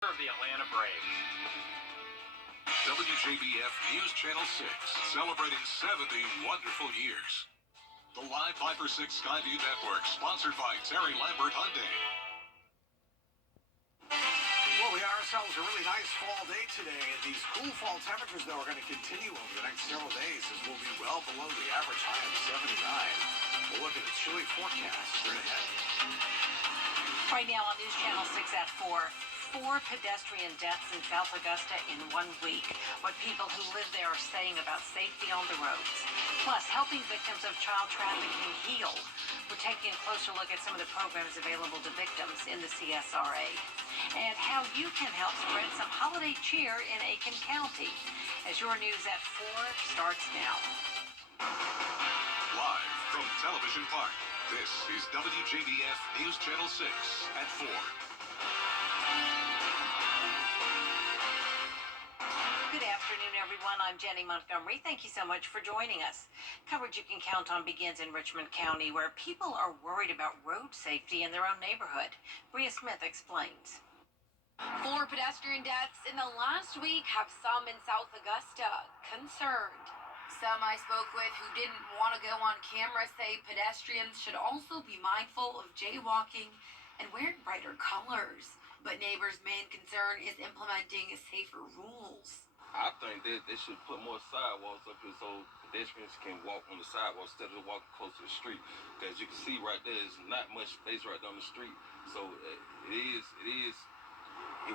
Of the Atlanta Braves. WJBF News Channel 6, celebrating 70 wonderful years. The live 5 for 6 Skyview Network, sponsored by Terry Lambert Hyundai. Well, we got ourselves a really nice fall day today, and these cool fall temperatures, though, are going to continue over the next several days, as we'll be well below the average high of 79. We'll look at the chilly forecast straight ahead. Right now on News Channel 6 at 4 pedestrian deaths in South Augusta in 1 week. What people who live there are saying about safety on the roads. Plus, helping victims of child trafficking heal. We're taking a closer look at some of the programs available to victims in the CSRA. And how you can help spread some holiday cheer in Aiken County. As your News at 4 starts now. Live from Television Park, this is WJBF News Channel 6 at 4. Good afternoon, everyone. I'm Jenny Montgomery. Thank you so much for joining us. Coverage you can count on begins in Richmond County, where people are worried about road safety in their own neighborhood. Bria Smith explains. 4 pedestrian deaths in the last week have some in South Augusta concerned. Some I spoke with who didn't want to go on camera say pedestrians should also be mindful of jaywalking and wearing brighter colors. But neighbors' main concern is implementing safer rules. I think that they should put more sidewalks up here so pedestrians can walk on the sidewalks instead of walking close to the street. Because you can see right there, there's not much space right down the street. So it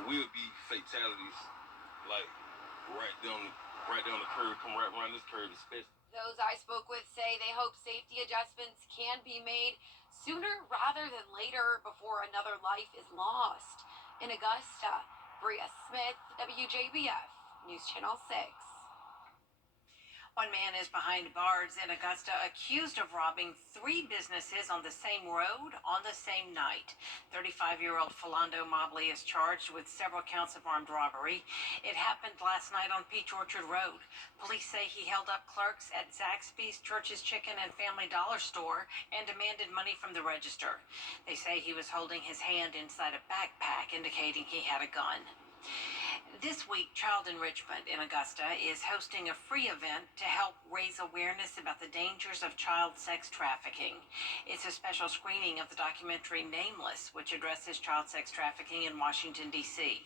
will be fatalities, like right down the curve, come right around this curve especially. Those I spoke with say they hope safety adjustments can be made sooner rather than later before another life is lost. In Augusta, Bria Smith, WJBF, News Channel 6. One man is behind bars in Augusta accused of robbing 3 businesses on the same road on the same night. 35-year-old Philando Mobley is charged with several counts of armed robbery. It happened last night on Peach Orchard Road. Police say he held up clerks at Zaxby's, Church's Chicken and Family Dollar store and demanded money from the register. They say he was holding his hand inside a backpack, indicating he had a gun. This week, Child Enrichment in Augusta is hosting a free event to help raise awareness about the dangers of child sex trafficking. It's a special screening of the documentary Nameless, which addresses child sex trafficking in Washington, D.C.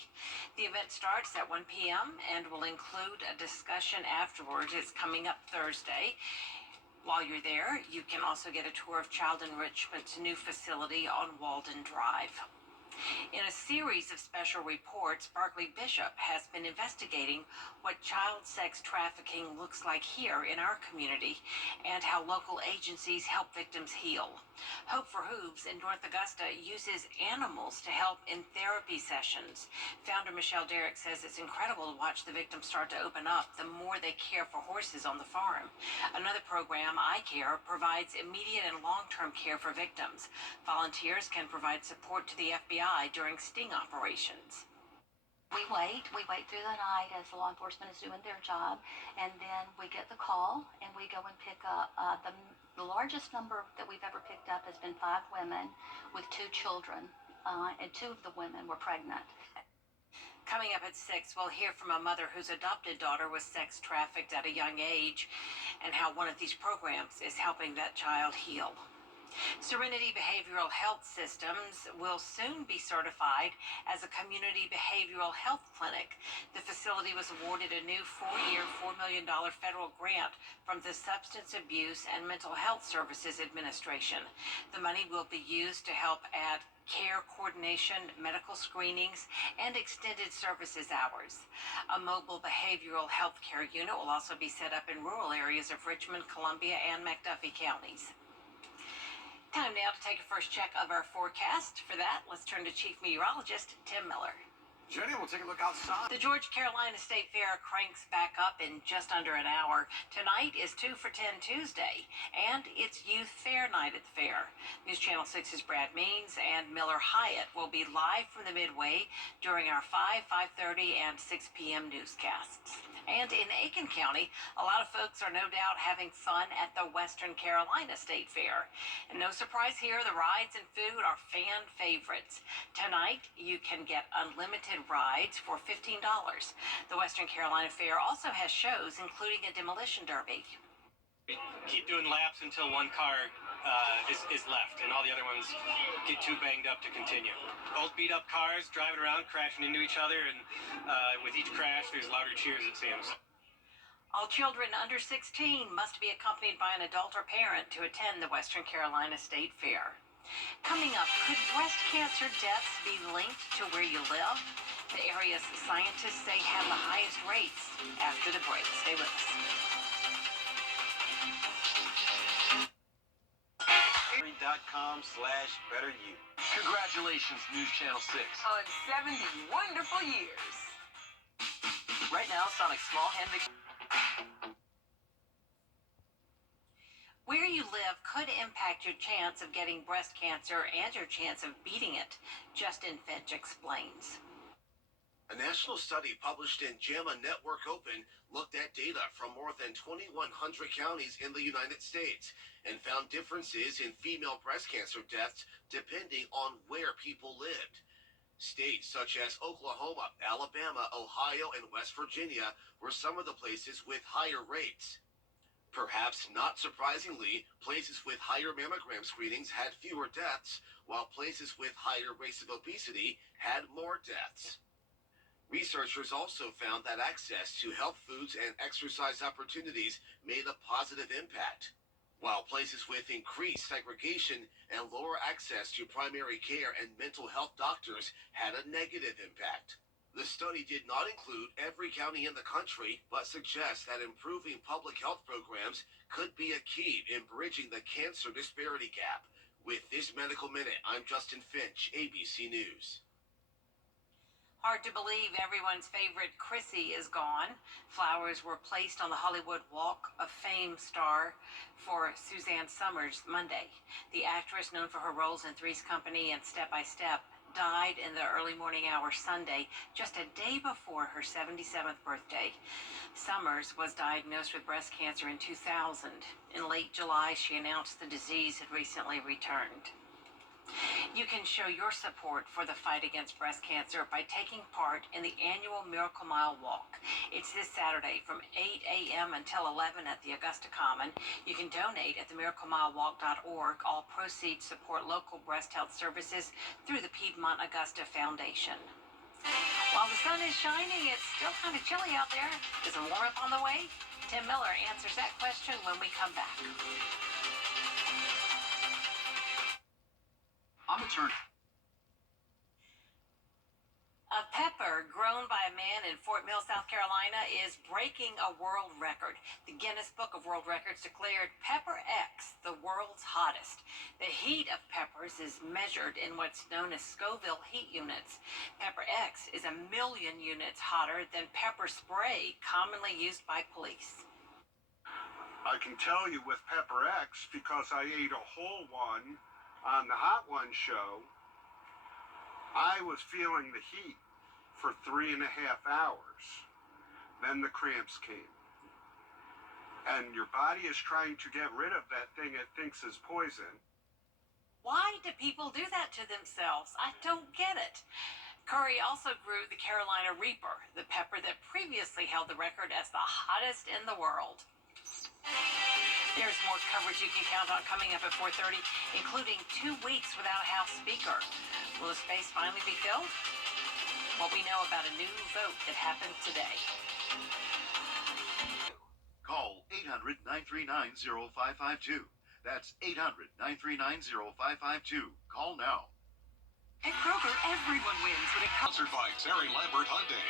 The event starts at 1 p.m. and will include a discussion afterwards. It's coming up Thursday. While you're there, you can also get a tour of Child Enrichment's new facility on Walden Drive. In a series of special reports, Barclay Bishop has been investigating what child sex trafficking looks like here in our community and how local agencies help victims heal. Hope for Hooves in North Augusta uses animals to help in therapy sessions. Founder Michelle Derrick says it's incredible to watch the victims start to open up the more they care for horses on the farm. Another program, I Care, provides immediate and long-term care for victims. Volunteers can provide support to the FBI during sting operations. We wait through the night as the law enforcement is doing their job, and then we get the call and we go and pick up. The largest number that we've ever picked up has been 5 women with 2 children, and 2 of the women were pregnant. Coming up at 6, we'll hear from a mother whose adopted daughter was sex trafficked at a young age and how one of these programs is helping that child heal. Serenity Behavioral Health Systems will soon be certified as a community behavioral health clinic. The facility was awarded a new 4-year, $4 million federal grant from the Substance Abuse and Mental Health Services Administration. The money will be used to help add care coordination, medical screenings, and extended services hours. A mobile behavioral health care unit will also be set up in rural areas of Richmond, Columbia, and McDuffie counties. Time now to take a first check of our forecast. For that, let's turn to Chief Meteorologist Tim Miller. Jenny, we'll take a look outside. The Georgia Carolina State Fair cranks back up in just under an hour. Tonight is 2 for 10 Tuesday, and it's Youth Fair night at the fair. News Channel 6's Brad Means and Miller Hyatt will be live from the Midway during our 5, 5:30, and 6 p.m. newscasts. And in Aiken County, a lot of folks are no doubt having fun at the Western Carolina State Fair. And no surprise here, the rides and food are fan favorites. Tonight, you can get unlimited enchanted rides for $15. The Western Carolina Fair also has shows, including a demolition derby. Keep doing laps until one car is left, and all the other ones get too banged up to continue. Both beat up cars driving around, crashing into each other, and with each crash, there's louder cheers, it seems. All children under 16 must be accompanied by an adult or parent to attend the Western Carolina State Fair. Coming up, could breast cancer deaths be linked to where you live? The area's scientists say have the highest rates. After the break, stay with us. .com/betteryou. Congratulations, News Channel 6. On 70 wonderful years. Right now, Sonic's small hand mix. Where you live could impact your chance of getting breast cancer and your chance of beating it. Justin Finch explains. A national study published in JAMA Network Open looked at data from more than 2,100 counties in the United States and found differences in female breast cancer deaths depending on where people lived. States such as Oklahoma, Alabama, Ohio, and West Virginia were some of the places with higher rates. Perhaps not surprisingly, places with higher mammogram screenings had fewer deaths, while places with higher rates of obesity had more deaths. Researchers also found that access to health foods and exercise opportunities made a positive impact, while places with increased segregation and lower access to primary care and mental health doctors had a negative impact. The study did not include every county in the country, but suggests that improving public health programs could be a key in bridging the cancer disparity gap. With this Medical Minute, I'm Justin Finch, ABC News. Hard to believe everyone's favorite Chrissy is gone. Flowers were placed on the Hollywood Walk of Fame star for Suzanne Summers Monday. The actress, known for her roles in Three's Company and Step by Step, died in the early morning hours Sunday, just a day before her 77th birthday. Summers was diagnosed with breast cancer in 2000. In late July, she announced the disease had recently returned. You can show your support for the fight against breast cancer by taking part in the annual Miracle Mile Walk. It's this Saturday from 8 a.m. until 11 at the Augusta Common. You can donate at themiraclemilewalk.org. All proceeds support local breast health services through the Piedmont Augusta Foundation. While the sun is shining, it's still kind of chilly out there. Is a warm-up on the way? Tim Miller answers that question when we come back. I'm a turn. A pepper grown by a man in Fort Mill, South Carolina, is breaking a world record. The Guinness Book of World Records declared Pepper X the world's hottest. The heat of peppers is measured in what's known as Scoville heat units. Pepper X is 1 million units hotter than pepper spray, commonly used by police. I can tell you with Pepper X, because I ate a whole one on the Hot One show, I was feeling the heat for 3.5 hours. Then the cramps came. And your body is trying to get rid of that thing it thinks is poison. Why do people do that to themselves? I don't get it. Curry also grew the Carolina Reaper, the pepper that previously held the record as the hottest in the world. There's more coverage you can count on coming up at 4:30, including 2 weeks without a House Speaker. Will the space finally be filled? What we know about a new vote that happened today. Call 800-939-0552. That's 800-939-0552. Call now. At Kroger, everyone wins when it comes. Sponsored by Terry Lambert Hyundai.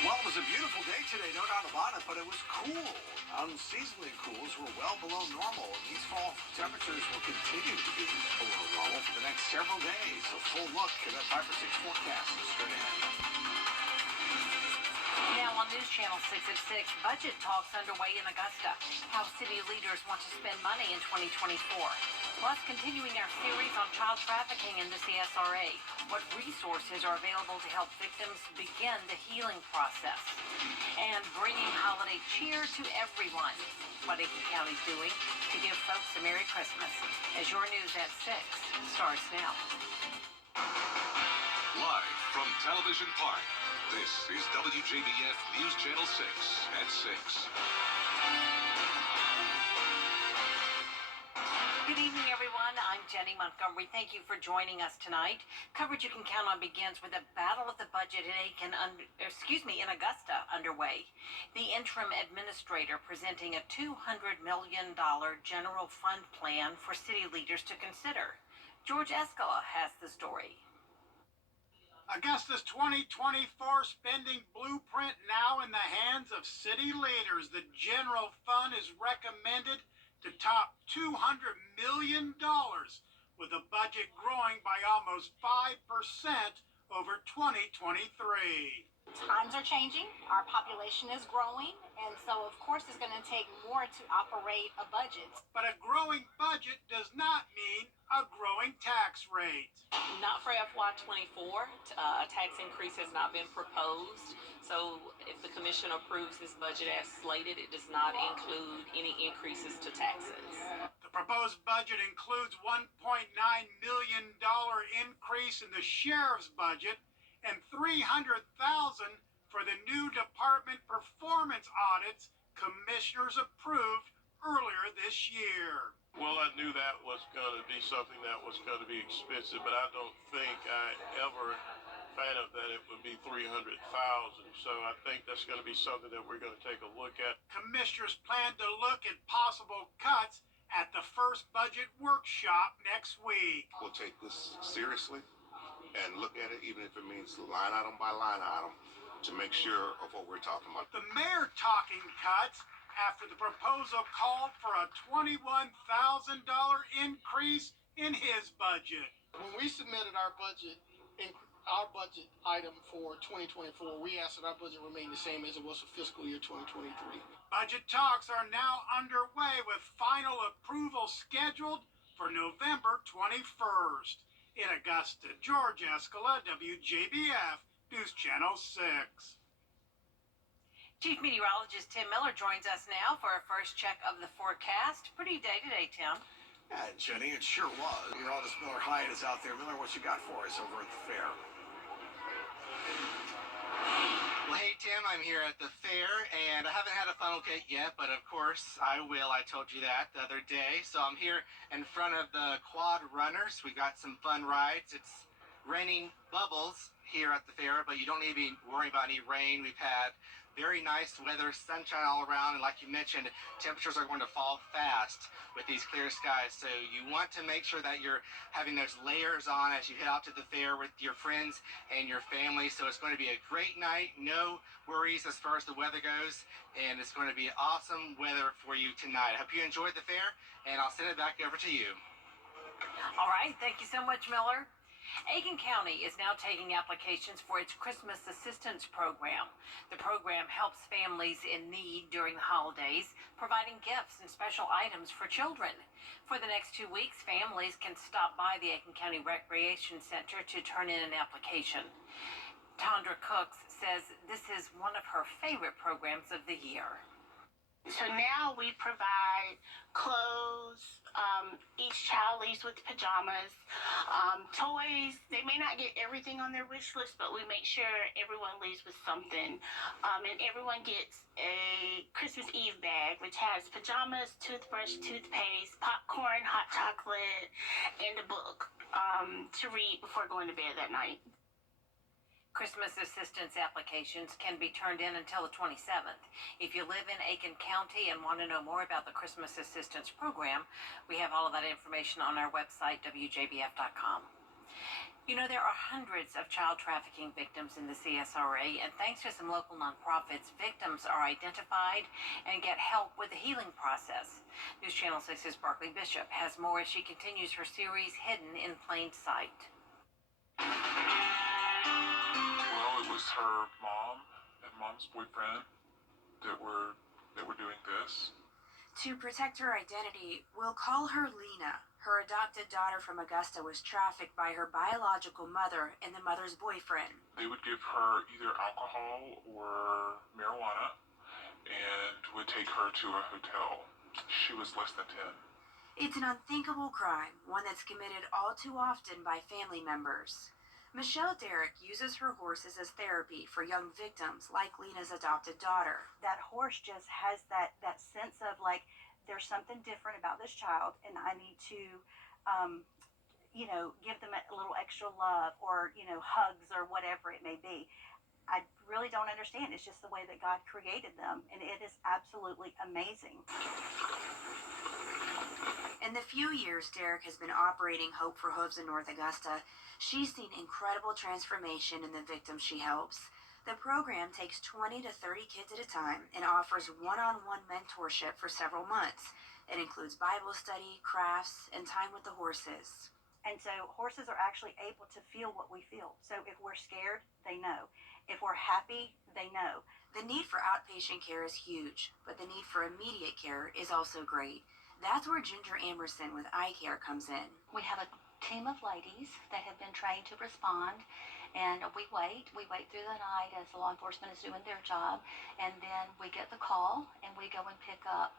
Well, it was a beautiful day today, no doubt about it, but it was cool. Unseasonably cool as we're well below normal. These fall temperatures will continue to be below normal for the next several days. A full look at that 5 or 6 forecast is straight ahead. Now on News Channel 6 at 6, budget talks underway in Augusta. How city leaders want to spend money in 2024. Plus, continuing our series on child trafficking in the CSRA. What resources are available to help victims begin the healing process? And bringing holiday cheer to everyone. What Aiken County's doing to give folks a Merry Christmas. As your news at 6 starts now. Live From Television Park, this is WJBF News Channel 6 at 6. Good evening, everyone. I'm Jenny Montgomery. Thank you for joining us tonight. Coverage you can count on begins with a battle of the budget in Augusta underway. The interim administrator presenting a $200 million general fund plan for city leaders to consider. George Escala has the story. Augusta's 2024 spending blueprint now in the hands of city leaders. The general fund is recommended to top $200 million, with the budget growing by almost 5% over 2023. Times are changing, our population is growing, and so of course it's going to take more to operate a budget. But a growing budget does not mean a growing tax rate. Not for FY24. A tax increase has not been proposed. So if the commission approves this budget as slated, it does not include any increases to taxes. The proposed budget includes $1.9 million increase in the sheriff's budget and $300,000 for the new department performance audits commissioners approved earlier this year. Well, I knew that was going to be something that was going to be expensive, but I don't think I ever fathom that it would be $300,000. So I think that's going to be something that we're going to take a look at. Commissioners plan to look at possible cuts at the first budget workshop next week. We'll take this seriously and look at it, even if it means line item by line item, to make sure of what we're talking about. The mayor talking cuts after the proposal called for a $21,000 increase in his budget. When we submitted our budget item for 2024, we asked that our budget remain the same as it was for fiscal year 2023. Budget talks are now underway with final approval scheduled for November 21st. In Augusta, George Escala, WJBF, News Channel 6. Chief Meteorologist Tim Miller joins us now for our first check of the forecast. Pretty day today, Tim. Yeah, Jenny, it sure was. Meteorologist Miller Hyatt is out there. Miller, what you got for us over at the fair? Well, hey, Tim, I'm here at the fair, and I haven't had a funnel cake yet, but of course I will. I told you that the other day. So I'm here in front of the quad runners. We got some fun rides. It's raining bubbles here at the fair, but you don't need to be worrying about any rain. We've had very nice weather, sunshine all around, and like you mentioned, temperatures are going to fall fast with these clear skies. So you want to make sure that you're having those layers on as you head out to the fair with your friends and your family. So it's going to be a great night. No worries as far as the weather goes, and it's going to be awesome weather for you tonight. I hope you enjoyed the fair, and I'll send it back over to you. All right. Thank you so much, Miller. Aiken County is now taking applications for its Christmas Assistance Program. The program helps families in need during the holidays, providing gifts and special items for children. For the next 2 weeks, families can stop by the Aiken County Recreation Center to turn in an application. Tondra Cooks says this is one of her favorite programs of the year. So now we provide clothes, each child leaves with pajamas, toys. They may not get everything on their wish list, but we make sure everyone leaves with something. And everyone gets a Christmas Eve bag, which has pajamas, toothbrush, toothpaste, popcorn, hot chocolate, and a book to read before going to bed that night. Christmas assistance applications can be turned in until the 27th. If you live in Aiken County and want to know more about the Christmas assistance program, we have all of that information on our website, WJBF.com. You know, there are hundreds of child trafficking victims in the CSRA, and thanks to some local nonprofits, victims are identified and get help with the healing process. News Channel 6's Barkley Bishop has more as she continues her series, Hidden in Plain Sight. Well, it was her mom and mom's boyfriend that were doing this. To protect her identity, we'll call her Lena. Her adopted daughter from Augusta was trafficked by her biological mother and the mother's boyfriend. They would give her either alcohol or marijuana and would take her to a hotel. She was less than 10. It's an unthinkable crime, one that's committed all too often by family members. Michelle Derrick uses her horses as therapy for young victims like Lena's adopted daughter. That horse just has that sense of like, there's something different about this child, and I need to, give them a little extra love or, hugs or whatever it may be. I really don't understand. It's just the way that God created them, and it is absolutely amazing. In the few years Derrick has been operating Hope for Hooves in North Augusta, she's seen incredible transformation in the victims she helps. The program takes 20 to 30 kids at a time and offers one-on-one mentorship for several months. It includes Bible study, crafts, and time with the horses. And so horses are actually able to feel what we feel. So if we're scared, they know. If we're happy, they know. The need for outpatient care is huge, but the need for immediate care is also great. That's where Ginger Amerson with Eye Care comes in. We have a team of ladies that have been trained to respond, and we wait through the night as law enforcement is doing their job, and then we get the call and we go and pick up.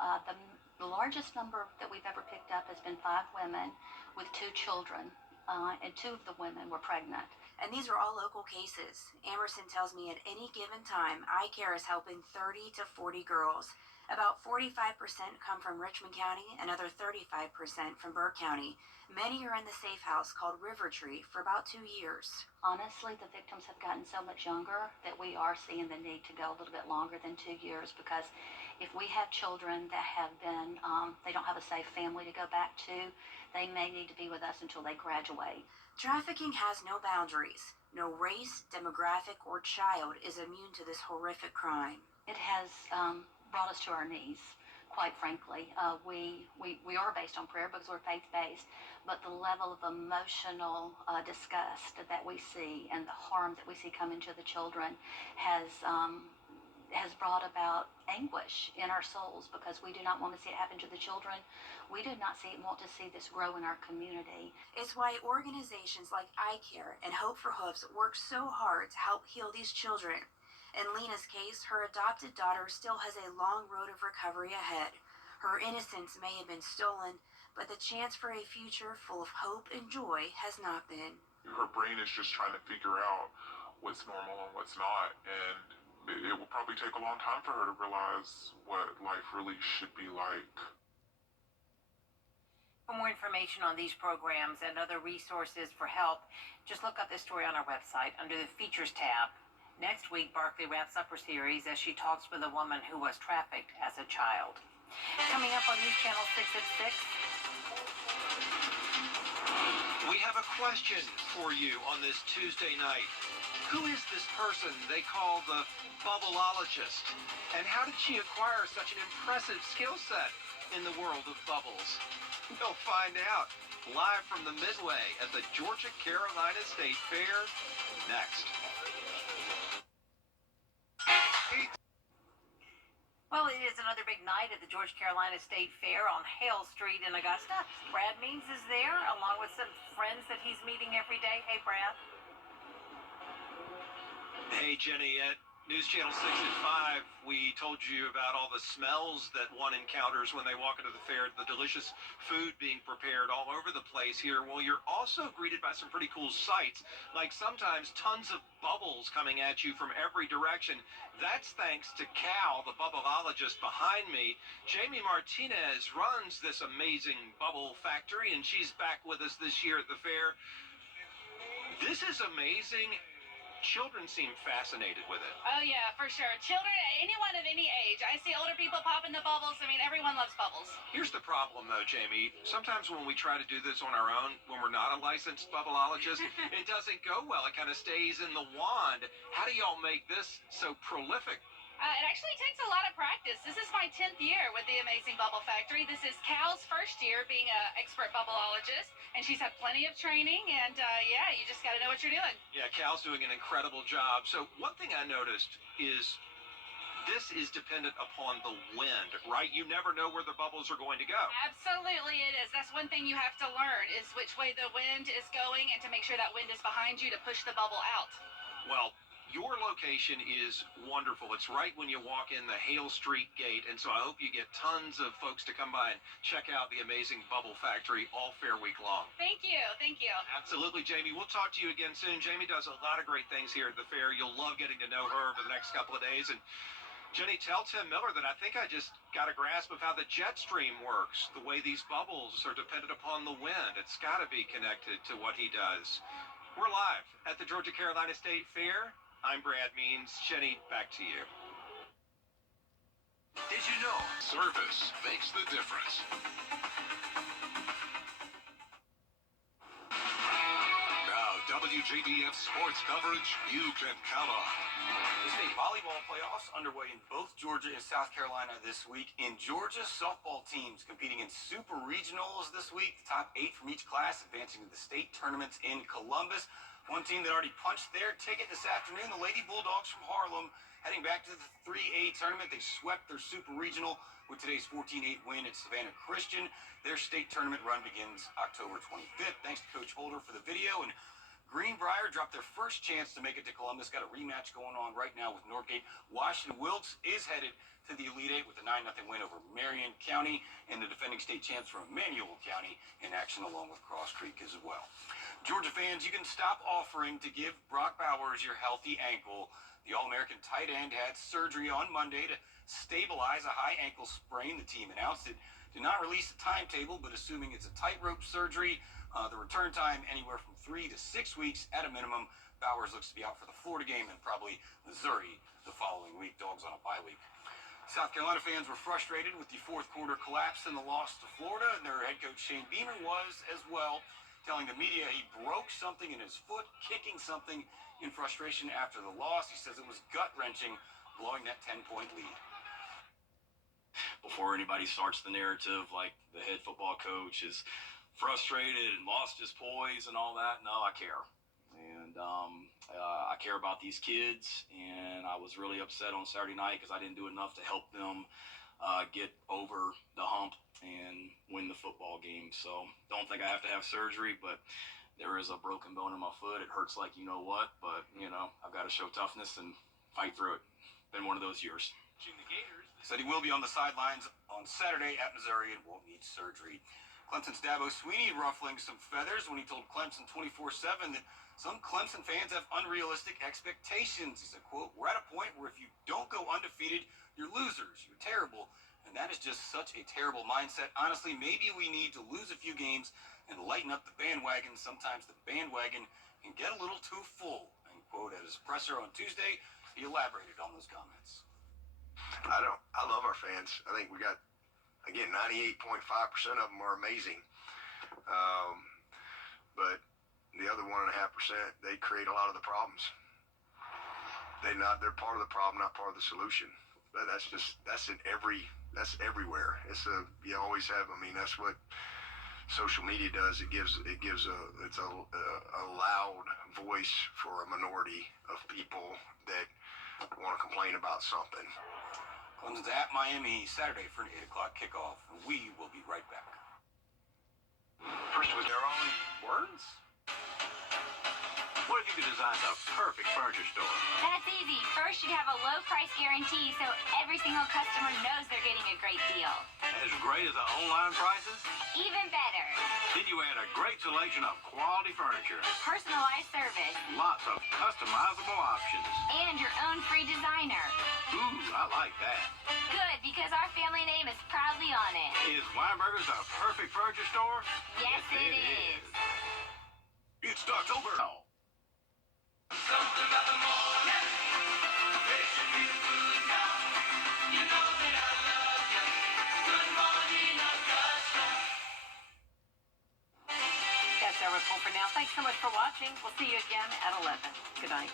The largest number that we've ever picked up has been 5 women with 2 children, and 2 of the women were pregnant. And these are all local cases. Amerson tells me at any given time, Eye Care is helping 30 to 40 girls. About 45% come from Richmond County, another 35% from Burke County. Many are in the safe house called River Tree for about 2 years. Honestly, the victims have gotten so much younger that we are seeing the need to go a little bit longer than 2 years, because if we have children that have been, they don't have a safe family to go back to, they may need to be with us until they graduate. Trafficking has no boundaries. No race, demographic, or child is immune to this horrific crime. It has brought us to our knees, quite frankly. We are based on prayer because we're faith-based, but the level of emotional disgust that we see and the harm that we see coming to the children has brought about anguish in our souls, because we do not want to see it happen to the children. We do not want to see this grow in our community. It's why organizations like Eye Care and Hope for Hooves work so hard to help heal these children. In Lena's case, her adopted daughter still has a long road of recovery ahead. Her innocence may have been stolen, but the chance for a future full of hope and joy has not been. Her brain is just trying to figure out what's normal and what's not, and it will probably take a long time for her to realize what life really should be like. For more information on these programs and other resources for help, just look up this story on our website under the Features tab. Next week, Barkley wraps up her series as she talks with a woman who was trafficked as a child. Coming up on News Channel 6 at 6. We have a question for you on this Tuesday night. Who is this person they call the bubbleologist? And how did she acquire such an impressive skill set in the world of bubbles? We'll find out live from the Midway at the Georgia-Carolina State Fair next. Well, it is another big night at the Georgia Carolina State Fair on Hale Street in Augusta. Brad Means is there, along with some friends that he's meeting every day. Hey, Brad. Hey, Jenny. At News Channel 6 at 5, we told you about all the smells that one encounters when they walk into the fair, the delicious food being prepared all over the place here. Well, you're also greeted by some pretty cool sights, like sometimes tons of bubbles coming at you from every direction. That's thanks to Cal, the bubbleologist behind me. Jamie Martinez runs this amazing bubble factory, and she's back with us this year at the fair. This is amazing. Children seem fascinated with it. Oh, yeah, for sure. Children, anyone of any age. I see older people popping the bubbles. I mean, everyone loves bubbles. Here's the problem, though, Jamie. Sometimes when we try to do this on our own, when we're not a licensed bubbleologist, it doesn't go well. It kind of stays in the wand. How do y'all make this so prolific? It actually takes a lot of practice. This is my 10th year with the Amazing Bubble Factory. This is Cal's first year being an expert bubbleologist, and she's had plenty of training, and yeah, you just got to know what you're doing. Yeah, Cal's doing an incredible job. So one thing I noticed is this is dependent upon the wind, right? You never know where the bubbles are going to go. Absolutely it is. That's one thing you have to learn, is which way the wind is going, and to make sure that wind is behind you to push the bubble out. Well, Your location is wonderful. It's right when you walk in the Hale Street gate, and so I hope you get tons of folks to come by and check out the amazing Bubble Factory all fair week long. Thank you. Thank you. Absolutely, Jamie. We'll talk to you again soon. Jamie does a lot of great things here at the fair. You'll love getting to know her over the next couple of days. And Jenny, tell Tim Miller that I think I just got a grasp of how the jet stream works, the way these bubbles are dependent upon the wind. It's got to be connected to what he does. We're live at the Georgia-Carolina State Fair. I'm Brad Means. Jenny, back to you. Did you know service makes the difference? Now, WJBF sports coverage you can count on. The state volleyball playoffs underway in both Georgia and South Carolina this week. In Georgia, softball teams competing in super regionals this week. The top 8 from each class advancing to the state tournaments in Columbus. One team that already punched their ticket this afternoon, the Lady Bulldogs from Harlem, heading back to the 3A tournament. They swept their super regional with today's 14-8 win at Savannah Christian. Their state tournament run begins October 25th. Thanks to Coach Holder for the video. And Greenbrier dropped their first chance to make it to Columbus. Got a rematch going on right now with Northgate. Washington Wilkes is headed to the Elite Eight with a 9-0 win over Marion County, and the defending state champs from Emmanuel County in action along with Cross Creek as well. Georgia fans, you can stop offering to give Brock Bowers your healthy ankle. The All-American tight end had surgery on Monday to stabilize a high ankle sprain. The team announced it. Did not release a timetable, but assuming it's a tightrope surgery, the return time anywhere from 3 to 6 weeks at a minimum. Bowers looks to be out for the Florida game and probably Missouri the following week. Dogs on a bye week. South Carolina fans were frustrated with the fourth quarter collapse and the loss to Florida, and their head coach Shane Beamer was as well, telling the media he broke something in his foot, kicking something in frustration after the loss. He says it was gut-wrenching, blowing that 10-point lead. Before anybody starts the narrative like the head football coach is frustrated and lost his poise and all that, no, I care. And I care about these kids, and I was really upset on Saturday night because I didn't do enough to help them get over the hump and win the football game. So don't think I have to have surgery, but there is a broken bone in my foot. It hurts like you know what, but I've got to show toughness and fight through it. Been one of those years. Said he will be on the sidelines on Saturday at Missouri and won't need surgery. Clemson's Dabo Sweeney ruffling some feathers when he told Clemson 24/7 that some Clemson fans have unrealistic expectations. He said, quote, "We're at a point where if you don't go undefeated, you're losers. You're terrible. And that is just such a terrible mindset. Honestly, maybe we need to lose a few games and lighten up the bandwagon. Sometimes the bandwagon can get a little too full." End quote. At his presser on Tuesday, he elaborated on those comments. I love our fans. I think we got, again, 98.5% of them are amazing. But the other 1.5%, they create a lot of the problems. They're part of the problem, not part of the solution. But that's everywhere. You always have. I mean, that's what social media does. It's a loud voice for a minority of people that want to complain about something. Clemson's at Miami Saturday for an 8 o'clock kickoff. We will be right back. First with their own words? What if you could design the perfect furniture store? That's easy. First, you'd have a low price guarantee so every single customer knows they're getting a great deal. As great as the online prices? Even better. Then you add a great selection of quality furniture. Personalized service. Lots of customizable options. And your own free designer. Ooh, I like that. Good, because our family name is proudly on it. Is Weinberger's the perfect furniture store? Yes, it is. It's October. Something about the morning makes you feel good now. You know that I love you. Good morning, Augusta. That's our report for now. Thanks so much for watching. We'll see you again at 11. Good night.